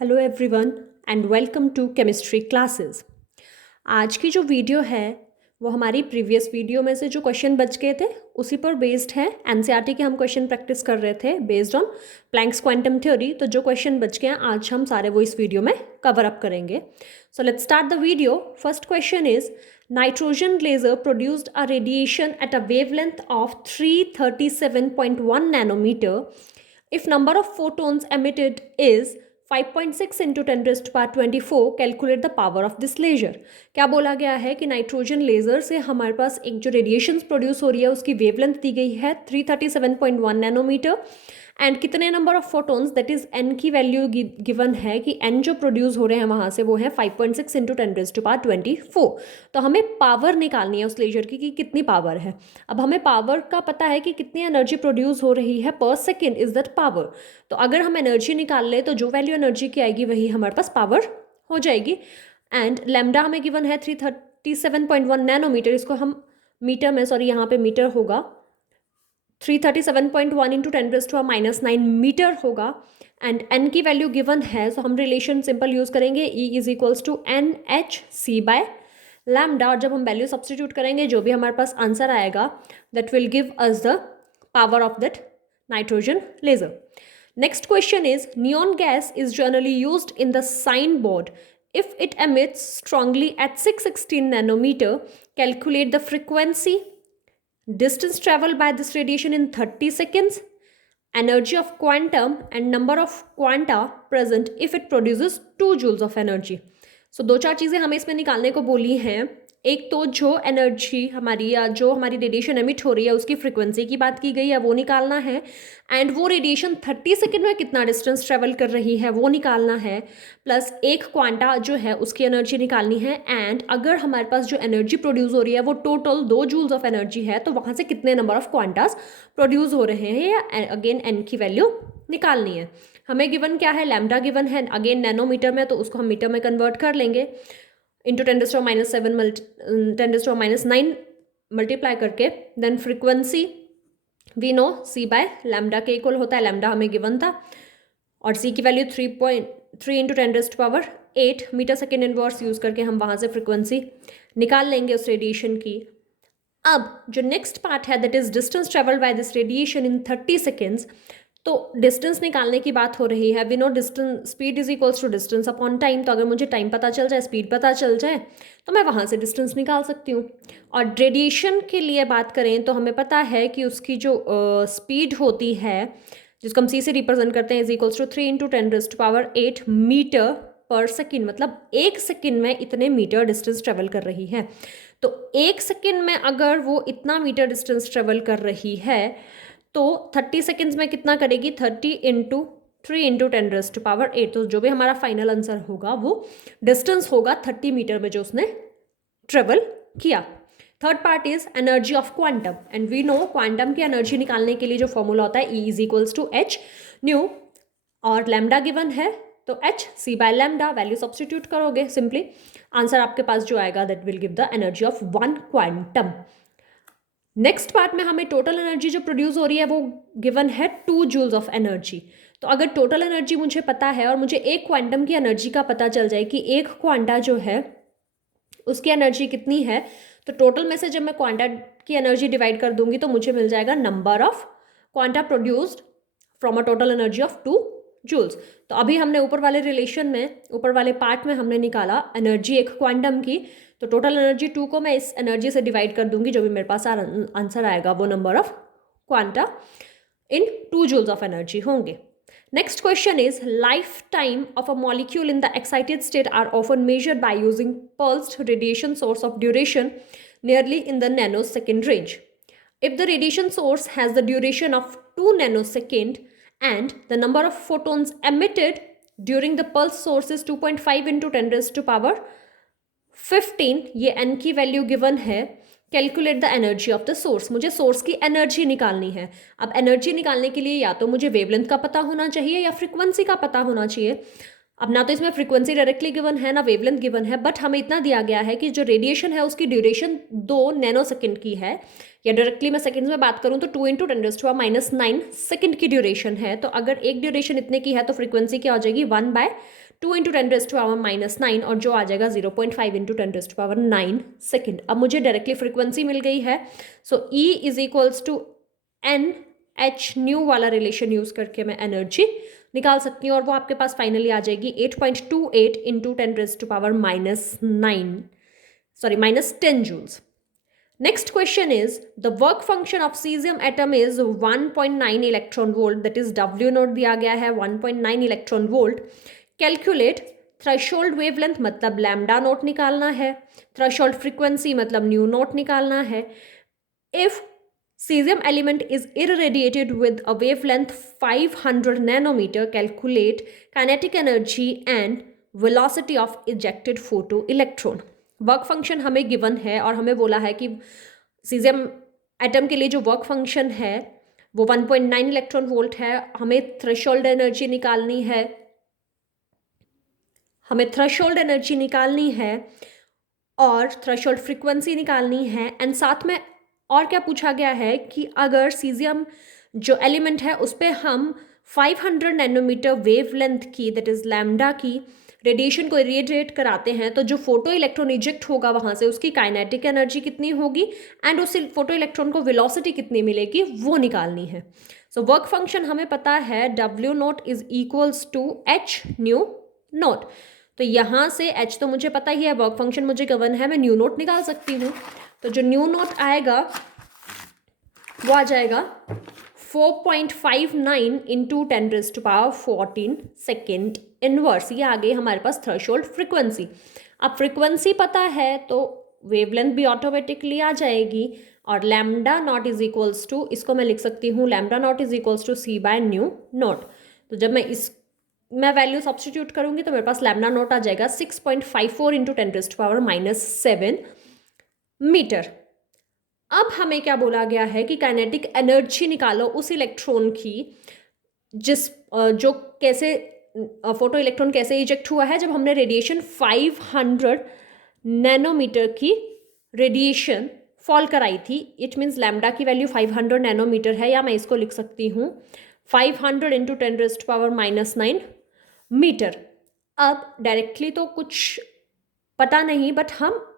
Hello everyone and welcome to chemistry classes. आज की जो वीडियो है वो हमारी प्रीवियस वीडियो में से जो क्वेश्चन बच गए थे उसी पर बेस्ड है। एनसीईआरटी के हम क्वेश्चन प्रैक्टिस कर रहे थे based on Planck's quantum theory. तो जो क्वेश्चन बच गए हैं आज हम सारे वो इस वीडियो में कवर अप करेंगे। So let's start the video. First question is nitrogen laser produced a radiation at a wavelength of 337.1 nanometer if number of photons emitted is 5.6 into 10 raised to power 24 calculate the power of this laser. क्या बोला गया है कि nitrogen laser से हमारे पास एक जो radiation produce हो रही है उसकी वेवलेंथ दी गई है 337.1 नैनोमीटर एंड कितने number of photons that is an की वैल्यू गिवन है कि एन जो प्रोड्यूस हो रहे हैं वहां से वो है 5.6 इंटू 10 रेज टू पावर 24। तो हमें पावर निकालनी है उस लेजर की कि कितनी पावर है। अब हमें पावर का पता है कि कितनी एनर्जी प्रोड्यूस हो रही है पर सेकेंड इज दैट पावर। तो अगर हम एनर्जी निकाल ले तो जो वैल्यू एनर्जी की आएगी वही हमारे पास पावर हो जाएगी। एंड लैम्डा हमें गिवन है 337.1 नैनोमीटर। इसको हम मीटर में यहाँ पे मीटर होगा 337.1 इंटू 10 रेज टू -9 मीटर होगा। एंड एन की वैल्यू गिवन है तो हम रिलेशन सिंपल यूज करेंगे E is equals to N H C by lambda. और जब हम वैल्यू सब्सटीट्यूट करेंगे जो भी हमारे पास आंसर आएगा that will give us the power of that nitrogen laser. Next question is neon gas is generally used in the sign board if it emits strongly at 616 nanometer calculate the frequency, distance traveled by this radiation in 30 seconds, energy of quantum and number of quanta present if it produces 2 joules of energy। सो दो चार चीज़ें हमें इसमें निकालने को बोली हैं। एक तो जो एनर्जी हमारी या जो हमारी रेडिएशन एमिट हो रही है उसकी फ्रिक्वेंसी की बात की गई है वो निकालना है। एंड वो रेडिएशन 30 सेकेंड में कितना डिस्टेंस ट्रेवल कर रही है वो निकालना है। प्लस एक क्वांटा जो है उसकी एनर्जी निकालनी है। एंड अगर हमारे पास जो एनर्जी प्रोड्यूस हो रही है वो टोटल 2 जूल्स ऑफ एनर्जी है तो वहाँ से कितने नंबर ऑफ क्वांटास प्रोड्यूस हो रहे हैं या अगेन एन की वैल्यू निकालनी है। हमें गिवन क्या है, लैम्डा गिवन है अगेन नैनोमीटर में तो उसको हम मीटर में कन्वर्ट कर लेंगे इंटू 10⁻⁷ 9 मल्टीप्लाई करके। Then frequency we know C by lambda के इक्वल होता है, लैम्डा हमें गिवन था और सी की value 3.3 into 10⁸ metre second inverse use करके हम वहाँ से फ्रीक्वेंसी निकाल लेंगे उस रेडिएशन की। अब जो नेक्स्ट पार्ट है that is distance travelled by this radiation in 30 seconds. तो डिस्टेंस निकालने की बात हो रही है। We know distance speed is equals to distance upon time. तो अगर मुझे टाइम पता चल जाए, स्पीड पता चल जाए तो मैं वहाँ से डिस्टेंस निकाल सकती हूँ। और रेडिएशन के लिए बात करें तो हमें पता है कि उसकी जो स्पीड होती है जिसको हम सी से रिप्रेजेंट करते हैं is equals to 3 into 10⁸ metre per second. मतलब एक सेकेंड में इतने मीटर डिस्टेंस ट्रेवल कर रही है। तो एक सेकेंड में अगर वो इतना मीटर डिस्टेंस ट्रेवल कर रही है तो 30 सेकेंड्स में कितना करेगी, 30 इंटू 3 इंटू 10⁸। तो जो भी हमारा फाइनल आंसर होगा वो डिस्टेंस होगा 30 मीटर में जो उसने ट्रेवल किया। Third part is energy of quantum and we know quantum की एनर्जी निकालने के लिए जो फॉर्मूला होता है E is equals to H nu और लैम्डा गिवन है तो H C by lambda value substitute करोगे सिंपली आंसर आपके पास जो आएगा that will give the energy of 1 quantum. Next part में हमें टोटल एनर्जी जो प्रोड्यूस हो रही है वो गिवन है 2 जूल्स ऑफ एनर्जी। तो अगर टोटल एनर्जी मुझे पता है और मुझे एक क्वांटम की एनर्जी का पता चल जाए कि एक क्वांटा जो है उसकी एनर्जी कितनी है तो टोटल में से जब मैं क्वांटा की एनर्जी डिवाइड कर दूंगी तो मुझे मिल जाएगा number of quanta produced from a total energy of 2 joules. तो अभी हमने ऊपर वाले रिलेशन में ऊपर वाले पार्ट में हमने निकाला एनर्जी एक क्वांटम की तो टोटल एनर्जी 2 को मैं इस एनर्जी से डिवाइड कर दूंगी जो भी मेरे पास आंसर आएगा वो number of quanta in 2 joules of energy होंगे। Next question is life time of a molecule in the excited state are often measured by using pulsed radiation source of duration nearly in the nanosecond range. If the radiation source has the duration of 2 nanosecond and the number of photons emitted during the pulse source is 2.5 into 10 raised to power 15, ये n की value given है। Calculate the energy of the source, मुझे source की energy निकालनी है। अब energy निकालने के लिए या तो मुझे वेवलेंथ का पता होना चाहिए या फ्रीक्वेंसी का पता होना चाहिए। अब ना तो इसमें फ्रीक्वेंसी डायरेक्टली गिवन है ना वेवलेंथ गिवन है बट हमें इतना दिया गया है कि जो रेडिएशन है उसकी ड्यूरेशन 2 नैनोसेकेंड की है या डायरेक्टली मैं सेकंड्स में बात करूँ तो 2 × 10⁻⁹ सेकंड की ड्यूरेशन है। तो अगर एक ड्यूरेशन इतने की है तो फ्रीक्वेंसी क्या हो जाएगी 1/2 × 10⁻⁹ और जो आ जाएगा 0.5 × 10⁻9 सेकंड। अब मुझे डायरेक्टली फ्रीक्वेंसी मिल गई है। सो E = NH न्यू वाला रिलेशन यूज करके मैं एनर्जी निकाल सकती हूँ और वो आपके पास फाइनली आ जाएगी 8.28 × -10 joules. Next question is the work function of cesium atom is 1.9 electron volt, that is W note दिया गया है 1.9 electron volt. Calculate threshold wavelength मतलब लैम्डा नोट निकालना है, थ्रेशोल्ड फ्रीक्वेंसी मतलब न्यू नोट निकालना है। If cesium element is irradiated with a wavelength 500 nanometer, calculate kinetic energy and velocity of ejected photoelectron. Work function हमें गिवन है और हमें बोला है कि सीजियम एटम के लिए जो वर्क फंक्शन है वो 1.9 इलेक्ट्रॉन वोल्ट है। हमें थ्रेशोल्ड एनर्जी निकालनी है, और थ्रेशोल्ड फ्रीक्वेंसी निकालनी है। एंड साथ में और क्या पूछा गया है कि अगर सीजियम जो एलिमेंट है उस पर हम 500 नैनोमीटर वेवलेंथ की, दैट इज लैम्डा की रेडिएशन को इरेडिएट कराते हैं तो जो फोटो इलेक्ट्रॉन इजेक्ट होगा वहां से उसकी काइनेटिक एनर्जी कितनी होगी एंड उस फोटो इलेक्ट्रॉन को वेलोसिटी कितनी मिलेगी वो निकालनी है। सो वर्क फंक्शन हमें पता है W naught is equals to H nu naught. तो यहाँ से H तो मुझे पता ही है, वर्क फंक्शन मुझे गिवन है, मैं न्यू नोट निकाल सकती हूँ। तो जो न्यू नोट आएगा वो आ जाएगा 4.59 × 10⁻14 सेकेंड इनवर्स। ये आ गई हमारे पास थ्रेशोल्ड फ्रीक्वेंसी। अब फ्रीक्वेंसी पता है तो वेवलेंथ भी ऑटोमेटिकली आ जाएगी और lambda naught is equals to, इसको मैं लिख सकती हूँ lambda naught is equals to C/न्यू नोट। तो जब मैं वैल्यू सब्स्टिट्यूट करूंगी तो मेरे पास लैम्डा नोट आ जाएगा 6.54 × 10⁻⁷ मीटर। अब हमें क्या बोला गया है कि काइनेटिक एनर्जी निकालो उस इलेक्ट्रॉन की जो कैसे फोटो इलेक्ट्रॉन कैसे इजेक्ट हुआ है जब हमने रेडिएशन 500 नैनोमीटर की रेडिएशन फॉल कराई थी। इट मीन्स लैम्डा की वैल्यू 500 नैनोमीटर है, या मैं इसको लिख सकती हूँ 500 × 10⁻⁹ मीटर। अब डायरेक्टली तो कुछ पता नहीं, बट हम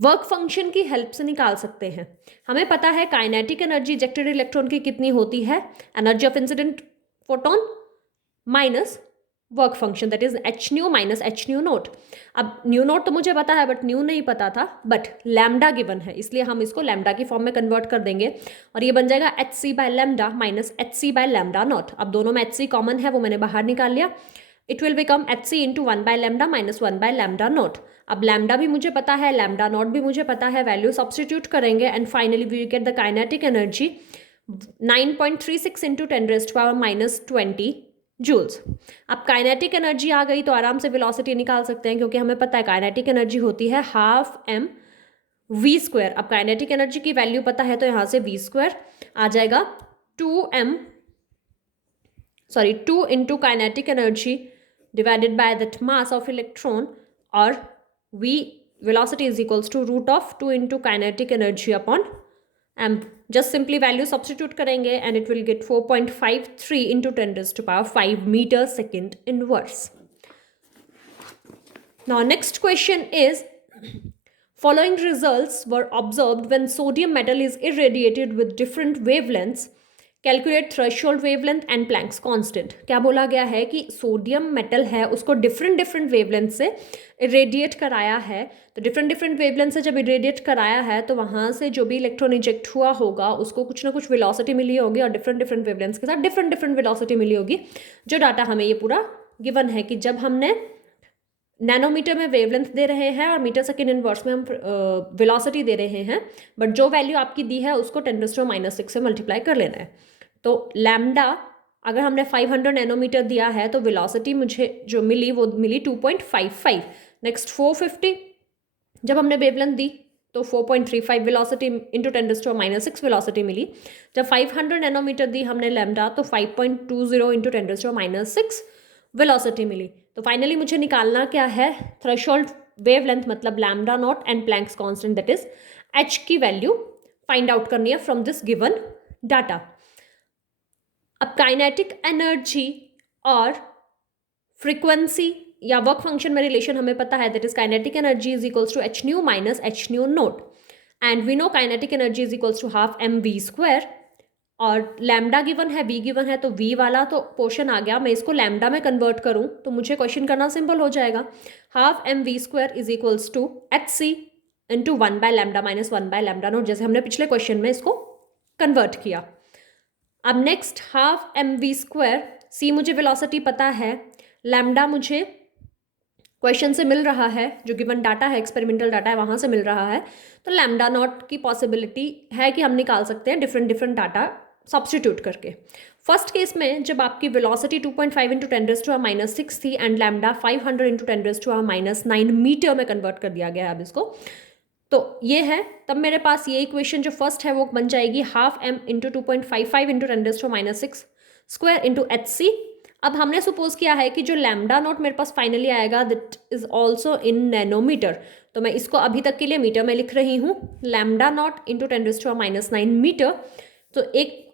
वर्क फंक्शन की हेल्प से निकाल सकते हैं। हमें पता है काइनेटिक एनर्जी इजेक्टेड इलेक्ट्रॉन की कितनी होती है, energy of incident photon minus work function, that is H new minus H nu note. अब न्यू नोट तो मुझे पता है बट न्यू नहीं पता था, बट लैम्डा गिवन है इसलिए हम इसको लैम्डा की फॉर्म में कन्वर्ट कर देंगे और ये बन जाएगा HC/λ माइनस HC/λ नोट। अब दोनों में HC कॉमन है वो मैंने बाहर निकाल लिया। It will become HC × 1/λ minus 1/λ naught. अब लैम्डा भी मुझे पता है, लैम्डा नॉट भी मुझे पता है, वैल्यू सब्स्टिट्यूट करेंगे and finally we get the kinetic energy 9.36 × 10⁻⁻20 joules. अब काइनेटिक एनर्जी आ गई तो आराम से वेलोसिटी निकाल सकते हैं क्योंकि हमें पता है काइनेटिक एनर्जी होती है 12 mv²। अब काइनेटिक एनर्जी की वैल्यू पता है तो यहाँ से v² आ जाएगा 2 × kinetic energy divided by that mass of electron, or velocity is equals to √2 into kinetic energy upon m. Just simply value substitute करेंगे and it will get 4.53 × 10⁵ meter second inverse. Now next question is, following results were observed when sodium metal is irradiated with different wavelengths. Calculate threshold wavelength and Planck's constant. क्या बोला गया है कि sodium metal है उसको different wavelength से irradiate कराया है। तो डिफरेंट वेवलेंथ से जब इरेडिएट कराया है तो वहाँ से जो भी इलेक्ट्रॉन इजेक्ट हुआ होगा उसको कुछ ना कुछ वेलोसिटी मिली होगी और डिफरेंट वेवलेंथ्स के साथ डिफरेंट वेलोसिटी मिली होगी। जो डाटा हमें ये पूरा गिवन है कि जब हमने नैनोमीटर में वेवलेंथ दे रहे हैं और मीटर सेकेंड इनवर्स में हम वेलोसिटी दे रहे हैं, बट जो वैल्यू आपकी दी है उसको 10⁻⁻6 से मल्टीप्लाई कर लेना है। तो लैम्डा अगर हमने 500 नैनोमीटर दिया है तो वेलोसिटी मुझे जो मिली वो मिली 2.55। नेक्स्ट 450 जब हमने वेवलेंथ दी तो 4.35 वेलोसिटी इंटू 10⁻⁻6 वेलोसिटी मिली। जब 500 नैनोमीटर दी हमने लैम्डा तो 5.20 इंटू 10⁻�6 वेलोसिटी मिली। तो फाइनली मुझे निकालना क्या है, थ्रेशोल्ड वेवलेंथ मतलब lambda naught and Planck's constant that is H की वैल्यू फाइंड आउट करनी है फ्रॉम दिस गिवन डाटा। अब काइनेटिक एनर्जी और फ्रीक्वेंसी या वर्क फंक्शन में रिलेशन हमें पता है, that is kinetic energy is equals to H nu minus H nu naught, and we know kinetic energy is equals to half M we square, और lambda given है, V given है, तो we वाला तो portion आ गया, मैं इसको lambda में कन्वर्ट करूं तो मुझे क्वेश्चन करना सिंपल हो जाएगा। Half M we square is equals to h c into 1 by lambda minus 1 by lambda naught, जैसे हमने पिछले क्वेश्चन में इसको कन्वर्ट किया। अब next half M we square, सी मुझे वेलोसिटी पता है, लैम्डा मुझे क्वेश्चन से मिल रहा है, जो गिवन डाटा है, एक्सपेरिमेंटल डाटा है, वहाँ से मिल रहा है, तो लैम्डा नॉट की पॉसिबिलिटी है कि हम निकाल सकते हैं डिफरेंट डाटा सब्स्टिट्यूट करके। फर्स्ट केस में जब आपकी वेलोसिटी 2.5 इंटू 10⁻⁻6 थी एंड लैम्डा 500 इंटू 10⁻⁹ मीटर में कन्वर्ट कर दिया गया है अब इसको, तो ये है, तब मेरे पास ये इक्वेशन जो फर्स्ट है वो बन जाएगी half M into 2.55 into 10⁻⁶ square into H C. अब हमने सपोज किया है कि जो लैम्डा नॉट मेरे पास फाइनली आएगा that is also in nanometre, तो मैं इसको अभी तक के लिए मीटर में लिख रही हूँ, लैम्डा नॉट इंटू 10⁻⁹ मीटर। तो एक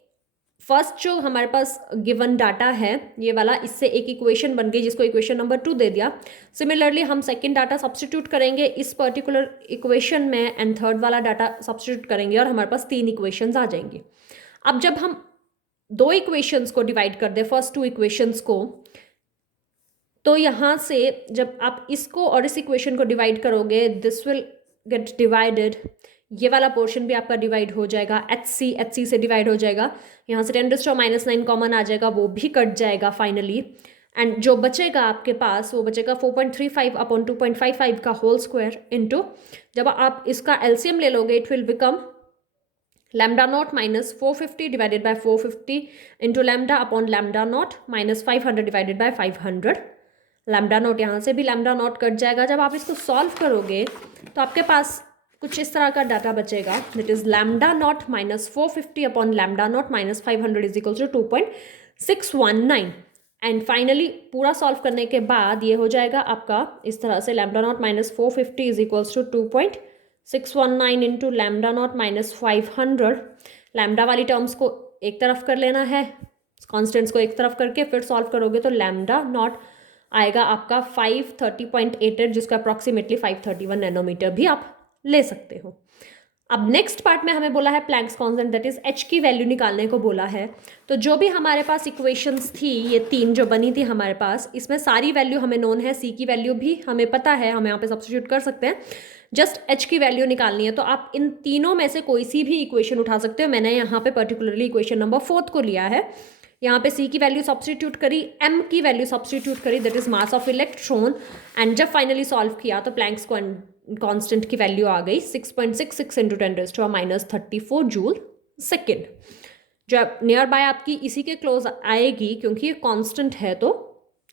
फर्स्ट जो हमारे पास गिवन डाटा है ये वाला, इससे एक इक्वेशन बन गई जिसको इक्वेशन नंबर 2 दे दिया। सिमिलरली हम सेकंड डाटा सब्स्टिट्यूट करेंगे इस पर्टिकुलर इक्वेशन में एंड थर्ड वाला डाटा सब्स्टिट्यूट करेंगे और हमारे पास 3 इक्वेशंस आ जाएंगी। अब जब हम 2 इक्वेशंस को डिवाइड कर दे, फर्स्ट 2 इक्वेशंस को, तो यहाँ से जब आप इसको और इस इक्वेशन को डिवाइड करोगे दिस विल गेट डिवाइडेड, ये वाला पोर्शन भी आपका डिवाइड हो जाएगा, एच सी से डिवाइड हो जाएगा, यहाँ से 10⁻⁹ कॉमन आ जाएगा, वो भी कट जाएगा फाइनली, एंड जो बचेगा आपके पास वो बचेगा 4.35 अपॉन 2.55 का होल स्क्वायर इंटू, जब आप इसका एलसीएम ले लोगे it will become lambda naught minus 450 divided by 450 into lambda upon lambda naught minus 500 divided by 500। Lambda naught यहाँ से भी लैम्डा नॉट कट जाएगा। जब आप इसको सॉल्व करोगे तो आपके पास कुछ इस तरह का डाटा बचेगा, that is lambda naught minus 450 upon lambda naught minus 500 is equal to 2.619, and finally पूरा सॉल्व करने के बाद ये हो जाएगा आपका इस तरह से, lambda naught minus 450 is equals to 2.619 into lambda naught minus 500। Lambda वाली टर्म्स को एक तरफ कर लेना है, कॉन्स्टेंट्स को एक तरफ करके फिर सॉल्व करोगे तो लैम्डा नॉट आएगा आपका 530.88, जिसका अप्रॉक्सीमेटली 531 नैनोमीटर भी आप ले सकते हो। अब नेक्स्ट पार्ट में हमें बोला है planks constant, that is H की वैल्यू निकालने को बोला है। तो जो भी हमारे पास इक्वेशंस थी, ये 3 जो बनी थी हमारे पास, इसमें सारी वैल्यू हमें नोन है, सी की वैल्यू भी हमें पता है, हम यहाँ पे सब्स्टिट्यूट कर सकते हैं, जस्ट एच की वैल्यू निकालनी है। तो आप इन तीनों में से कोई सी भी इक्वेशन उठा सकते हो, मैंने यहाँ पे पर्टिकुलरली इक्वेशन नंबर 4 को लिया है, यहाँ पे सी की वैल्यू सब्स्टिट्यूट करी, एम की वैल्यू सब्स्टिट्यूट करी, that is mass of electron, and जब फाइनली सॉल्व किया तो प्लैंक्स कांस्टेंट की वैल्यू आ गई 6.66 इंटू 10⁻⁻34 जूल सेकेंड, जो नियर बाय आपकी इसी के क्लोज आएगी क्योंकि ये कांस्टेंट है तो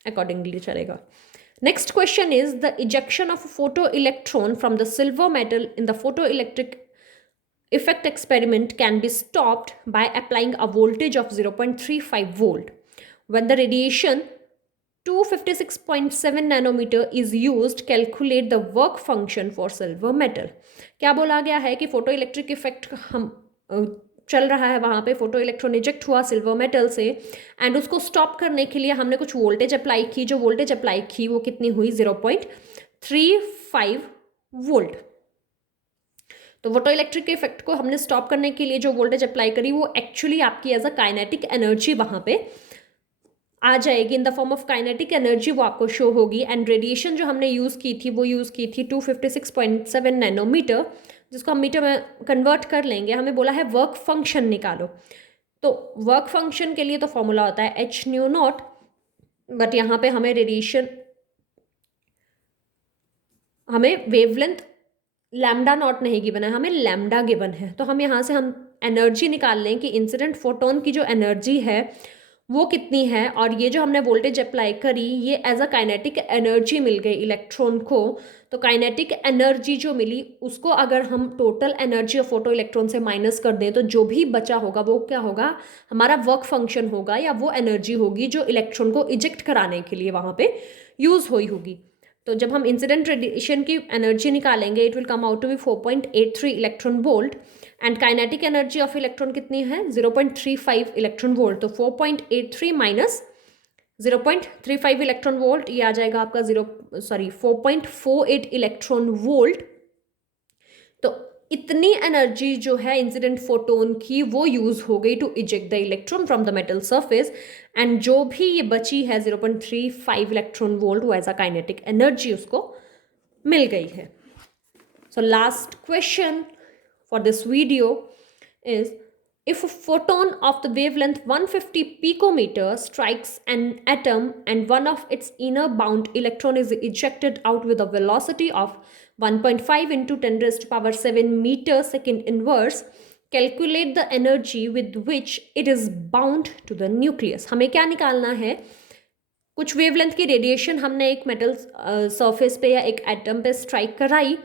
अकॉर्डिंगली चलेगा। Next question is the ejection of photo electron from the silver metal in the photo electric effect experiment can be stopped by applying a voltage of 0.35 volt. When the radiation 256.7 nanometer is used, calculate the work function for silver metal. क्या बोला गया है कि photo electric effect हम चल रहा है, वहाँ पे फोटो इलेक्ट्रॉन इजेक्ट हुआ सिल्वर मेटल से, एंड उसको स्टॉप करने के लिए हमने कुछ वोल्टेज अप्लाई की, जो वोल्टेज अप्लाई की वो कितनी हुई 0.35 वोल्ट। तो फोटो इलेक्ट्रिक इफेक्ट को हमने स्टॉप करने के लिए जो वोल्टेज अप्लाई करी वो एक्चुअली आपकी एज अ काइनेटिक एनर्जी वहाँ पे आ जाएगी, in the form of kinetic energy वो आपको शो होगी। एंड रेडिएशन जो हमने यूज़ की थी वो यूज़ की थी 256.7 नैनोमीटर, जिसको हम मीटर में कन्वर्ट कर लेंगे। हमें बोला है वर्क फंक्शन निकालो, तो वर्क फंक्शन के लिए तो फॉर्मूला होता है एच न्यू नॉट, बट यहाँ पे हमें रेडिएशन, हमें वेवलेंथ लैम्डा नॉट नहीं गिवन है, हमें लैम्डा गिवन है। तो हम यहाँ से हम एनर्जी निकाल लें कि इंसिडेंट फोटोन की जो एनर्जी है वो कितनी है, और ये जो हमने वोल्टेज अप्लाई करी ये एज अ काइनेटिक एनर्जी मिल गई इलेक्ट्रॉन को। तो काइनेटिक एनर्जी जो मिली उसको अगर हम total energy of photo electron से माइनस कर दें तो जो भी बचा होगा वो क्या होगा, हमारा वर्क फंक्शन होगा, या वो एनर्जी होगी जो इलेक्ट्रॉन को इजेक्ट कराने के लिए वहाँ पे यूज़ हुई होगी। तो जब हम इंसिडेंट रेडिएशन की एनर्जी निकालेंगे it will come out to be 4.83 electron volt and kinetic energy of electron कितनी है 0.35 इलेक्ट्रॉन वोल्ट। तो 4.83 माइनस 0.35 इलेक्ट्रॉन वोल्ट, ये आ जाएगा आपका 4.48 इलेक्ट्रॉन वोल्ट। तो इतनी एनर्जी जो है इंसिडेंट फोटोन की वो यूज हो गई to eject the electron from the metal surface and जो भी ये बची है 0.35 इलेक्ट्रॉन वोल्ट वो एज अ काइनेटिक एनर्जी उसको मिल गई है। So last question for this video is if a photon of the wavelength 150 picometer strikes an atom and one of its inner bound electron is ejected out with a velocity of 1.5 into 10 raised to power 7 meter second inverse, calculate the energy with which it is bound to the nucleus। हमें क्या निकालना है, कुछ wavelength की radiation हमने एक metal surface पे या एक एटम पे स्ट्राइक कराई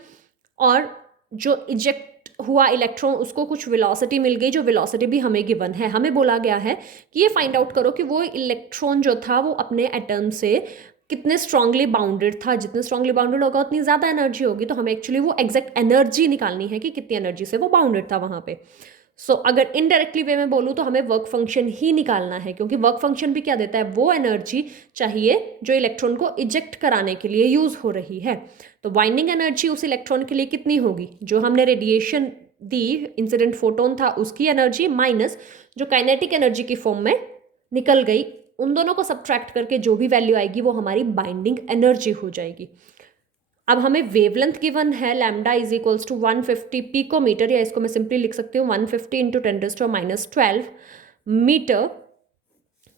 और जो इजेक्ट हुआ इलेक्ट्रॉन उसको कुछ वेलोसिटी मिल गई, जो वेलोसिटी भी हमें गिवन है। हमें बोला गया है कि ये फाइंड आउट करो कि वो इलेक्ट्रॉन जो था वो अपने एटम से कितने स्ट्रांगली बाउंडेड था। जितने स्ट्रांगली बाउंडेड होगा उतनी ज़्यादा एनर्जी होगी, तो हमें एक्चुअली वो एग्जैक्ट एनर्जी निकालनी है कि कितनी एनर्जी से वो बाउंडेड था वहाँ पे। सो अगर इनडायरेक्टली वे में बोलूँ तो हमें वर्क फंक्शन ही निकालना है, क्योंकि वर्क फंक्शन भी क्या देता है, वो एनर्जी चाहिए जो इलेक्ट्रॉन को इजेक्ट कराने के लिए यूज़ हो रही है। तो बाइंडिंग एनर्जी उस इलेक्ट्रॉन के लिए कितनी होगी, जो हमने रेडिएशन दी इंसिडेंट फोटोन था उसकी एनर्जी माइनस जो काइनेटिक एनर्जी की फॉर्म में निकल गई, उन दोनों को सब्ट्रैक्ट करके जो भी वैल्यू आएगी वो हमारी बाइंडिंग एनर्जी हो जाएगी। अब हमें वेवलेंथ गिवन है lambda is equals to 150 picometre, या इसको मैं सिंपली लिख सकती हूँ 150 इंटू 10⁻⁻12 मीटर।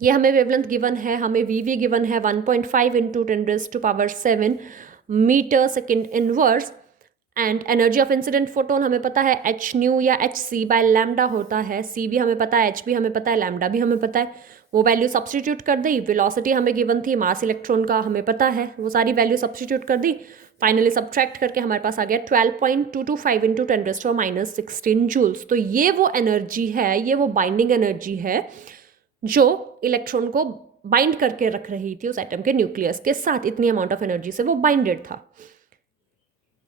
ये हमें वेवलेंथ गिवन है। हमें वी गिवन है 1.5 इंटू 10⁻7 metre second inverse and energy of incident photon हमें पता है एच न्यू या एच सी बाय लैम्डा होता है। सी भी हमें पता है, एच भी हमें पता है, लैम्डा भी हमें पता है। वो वैल्यू सब्सटीट्यूट कर दी, वेलोसिटी हमें गिवन थी, मास इलेक्ट्रॉन का हमें पता है, वो सारी वैल्यू सब्सटीट्यूट कर दी, फाइनली सब्ट्रैक्ट करके हमारे पास आ गया 12.225 इंटू 10⁻16 जूल्स। तो ये वो एनर्जी है, ये वो बाइंडिंग एनर्जी है जो इलेक्ट्रॉन को बाइंड करके रख रही थी उस एटम के न्यूक्लियस के साथ। इतनी अमाउंट ऑफ एनर्जी से वो बाइंडेड था।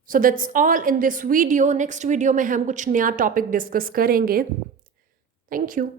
So that's all in this video. Next video में हम कुछ नया टॉपिक डिस्कस करेंगे। Thank you.